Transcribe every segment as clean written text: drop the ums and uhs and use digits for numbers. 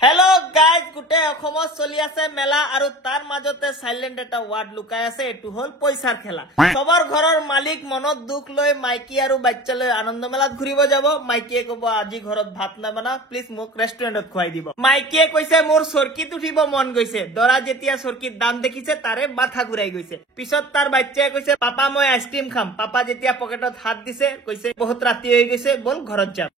hello guys गुटे অসমত চলি আছে মেলা আৰু তাৰ মাজতে সাইলেন্ট এটা ওয়াৰ্ড লুকাই আছে এটু হল পয়সাৰ খেলা সবৰ ঘৰৰ মালিক মনত দুখ লৈ মাইকি আৰু বাচ্চালৈ আনন্দ মেলাত ঘুৰিব যাব মাইকিয়ে কব আজি ঘৰত ভাত না বনা প্লিজ মোক ৰেষ্টুৰেণ্টত খুৱাই দিব মাইকিয়ে কৈছে মোৰ চৰকিত উঠিব মন গৈছে দৰা যেতিয়া চৰকিত দাম দেখিছে তাৰে মাথা ঘুৰাই গৈছে পিছত তাৰ বাচ্চায়ে কৈছে পাপা মই আইসক্ৰিম খাম পাপা যেতিয়া পকেটত হাত দিছে কৈছে বহুত ৰাতি হৈ গৈছে বল ঘৰত যাম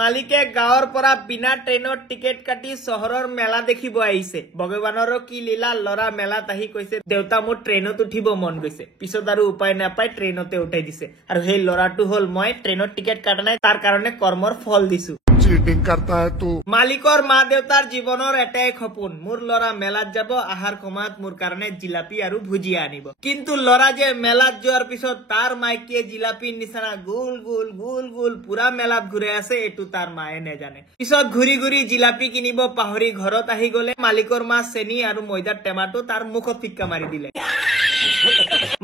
মালিকে গাঁৱৰ পৰা বিনা ট্ৰেইনৰ টিকেট কাটি চহৰৰ মেলা দেখিব আহিছে ভগৱানৰ কি লীলা লৰা মেলাত আহি কৈছে দেউতা মোৰ ট্ৰেইনত উঠিব মন গৈছে পিছত আৰু উপায় নাপাই ট্ৰেইনতে উঠাই দিছে আৰু সেই লৰাটো হল মই ট্ৰেইনৰ টিকেট কাটা নাই তাৰ কাৰণে কৰ্মৰ ফল দিছো चीटिंग करता है तू মালিকৰ মা দেউতাৰ জীৱনৰ এটাই সপোন মোৰ লৰা মেলাত যাব আহাৰ সময়ত মোৰ কাৰণে জিলাপি আৰু ভুজিয়া আনিব কিন্তু লৰা যে মেলাত যোৱাৰ পিছত তাৰ মাইকিয়ে জিলাপিৰ নিচিনা গোল গোল গোল গোল পুৰা মেলাত ঘুৰে আছে এটু তাৰ মায়ে নেজানে পিছত ঘুৰি ঘুৰি জিলাপি কিনিব পাহৰি ঘৰত আহি গলে মালিকৰ মা চেনি আৰু ময়দাৰ টেমাটো তাৰ মুখত ফিক্কা মাৰি দিলে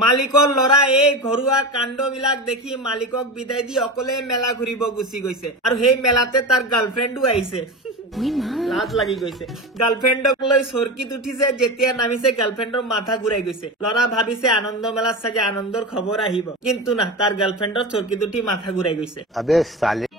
মালিকৰ লৰা এই ঘৰুৱা কাণ্ডবিলাক দেখি মালিকক বিদায় দি অকলে মেলা ঘুৰিব গুচি গৈছে আৰু সেই মেলাতে তাৰ গাৰ্লফ্ৰেণ্ডো আহিছে লাজ লাগি গৈছে গাৰ্লফ্ৰেণ্ডক লৈ চৰকিত উঠিছে যেতিয়া নামিছে গাৰ্লফ্ৰেণ্ডৰ মাথা ঘুৰাই গৈছে লৰা ভাবিছে আনন্দ মেলাত চাগে আনন্দৰ খবৰ আহিব কিন্তু না তাৰ গাৰ্লফ্ৰেণ্ডৰ চৰকিত উঠি মাথা ঘুৰাই গৈছে अबे साले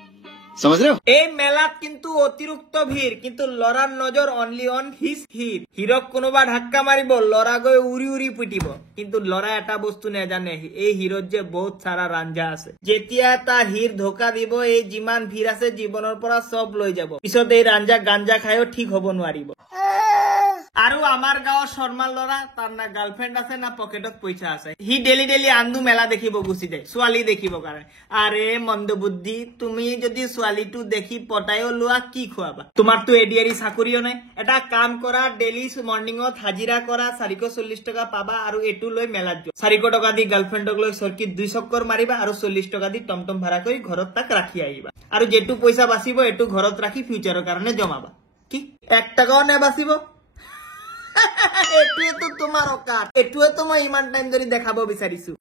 समझ रहे हो এই মেলাত কিন্তু অতিৰিক্ত ভিড় কিন্তু লৰাৰ নজৰ only on his hero Hirak কোনোবা ধাক্কা মাৰিব লৰা গৈ উৰি উৰি পিটিব কিন্তু লৰা এটা বস্তু নেজানে এই হিৰত যে বহুত সাৰা ৰাঞ্জা আছে যেতিয়া তাৰ হিৰ ধোকা দিব এই যিমান ভিড় আছে জীৱনৰ পৰা সব লৈ যাব পিছত এই ৰাঞ্জা গাঞ্জা খায়ও ঠিক হব নোৱাৰিব আৰু আমাৰ গাঁৱৰ শৰ্মাৰ লৰা তাৰ না গাৰ্লফ্ৰেণ্ড আছে না পকেটত পইচা আছে হি ডেলি ডেলি আন্দু মেলা দেখিব গুচি যায় ছোৱালী দেখিব কাৰণে আৰে মন্দবুদ্ধি তুমি যদি ছোৱালীটো দেখি পটাইও লোৱা কি খুৱাবা তোমাৰতো এডিয়াৰি চাকৰিও নাই এটা কাম কৰা ডেলি মৰ্নিঙত হাজিৰা কৰা 440 টকা পাবা আৰু এটু লৈ মেলাত যোৱা 400 টকা দি গাৰ্লফ্ৰেণ্ডক লৈ চৰকিত 2 চক্কৰ মাৰিবা আৰু 40 টকা দি টমটম ভাড়া কৰি ঘৰত তাক ৰাখি আহিবা আৰু যেটু পইচা বাচিব এটু ঘৰত ৰাখি ফিউচাৰৰ কাৰণে জমাবা কি 1 টাকাও নেবাচিব এটুৱে তো তোমাৰ অকাত এটুৱে তো মই ইমান টাইম ধৰি দেখাব বিচাৰিছো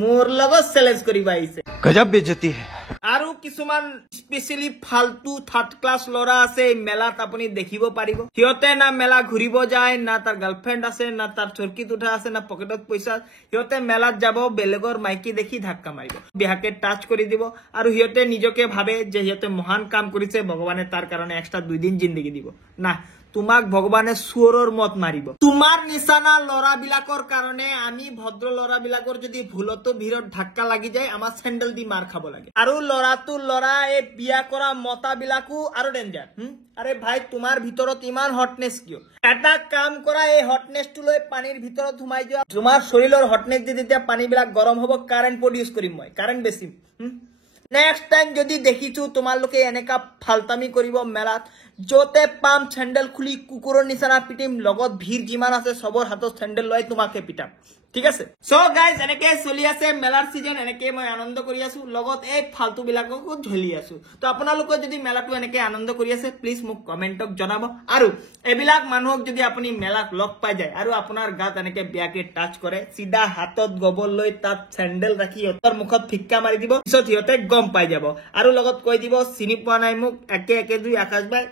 মোৰ লগত চ্যালেঞ্জ কৰিবা আহিছে गजब बेइज्जती है আৰু কিছুমান স্পেশালি ফালতু থাৰ্ড ক্লাস লৰা আছে মেলাত আপুনি দেখিব পাৰিব সিহঁতে না মেলা ঘুৰিব যায় না তাৰ গাৰ্লফ্ৰেণ্ড আছে না তাৰ চৰকিত উঠা আছে না পকেটত পইচা সিহঁতে মেলাত যাব বেলেগৰ মাইকি দেখি ধাক্কা মাৰিব বিহাকে টাচ কৰি দিব আৰু সিহঁতে নিজকে ভাবে যে সিহঁতে মহান কাম কৰিছে ভগৱানে তাৰ কাৰণে এক্সট্ৰা 2 দিন জিন্দগী দিব না তোমাক ভগৱানে সুৰৰ মত মাৰিব তোমাৰ নিচানা লৰা বিলাকৰ কাৰণে আমি ভদ্ৰ লৰা বিলাকৰ যদি ভুলতো ভিৰত ধাক্কা লাগি যায় আমাৰ স্যান্ডেল দি মাৰ খাব লাগে আৰু লৰাটো লৰা এই বিয়া কৰা মতা বিলাকো আৰু ডেঞ্জাৰ আৰে ভাই তোমাৰ ভিতৰত ইমান হটনেস কিয় এটা কাম কৰা এই হটনেসটো লৈ পানীৰ ভিতৰত ঘুমাই যোৱা তোমাৰ শৰীৰৰ হটনেস দি যেতিয়া পানী বিলাক গৰম হ'ব কাৰেন্ট প্ৰডিউস কৰিম মই কাৰেন্ট বেছিম নেক্সট টাইম যদি দেখিছো তোমালোকে এনেকা ফালতামি কৰিব মেলাত যতে পাম স্যান্ডেল খুলি কুকুৰৰ নিচিনা পিটিম লগত ভিৰ যিমান আছে সবৰ হাতত স্যান্ডেল লৈ তোমাকে পিটাম ঠিক আছে সো গাইজ এনেকে চলি আছে মেলাৰ সিজন এনেকে মই আনন্দ কৰি আছো লগত এই ফালতু বিলাককো ঝলি আছো তো আপোনালোকে যদি মেলাটো এনেকে আনন্দ কৰি আছে প্লিজ মোক কমেন্টক জনাব আৰু এবিলাক মানুহক যদি আপুনি মেলাত লগ পাই যায় আৰু আপোনাৰ গাত এনেকে বিয়াকে টাচ কৰে সিধা হাতত গবল লৈ তাত স্যান্ডেল ৰাখি অতৰ মুখত ফিক্কা মাৰি দিব পিছত সিহঁতে গম পাই যাব আৰু লগত কৈ দিব চিনি পোৱা নাই মোক একে একে দুই আকাশ বাই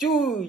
চুই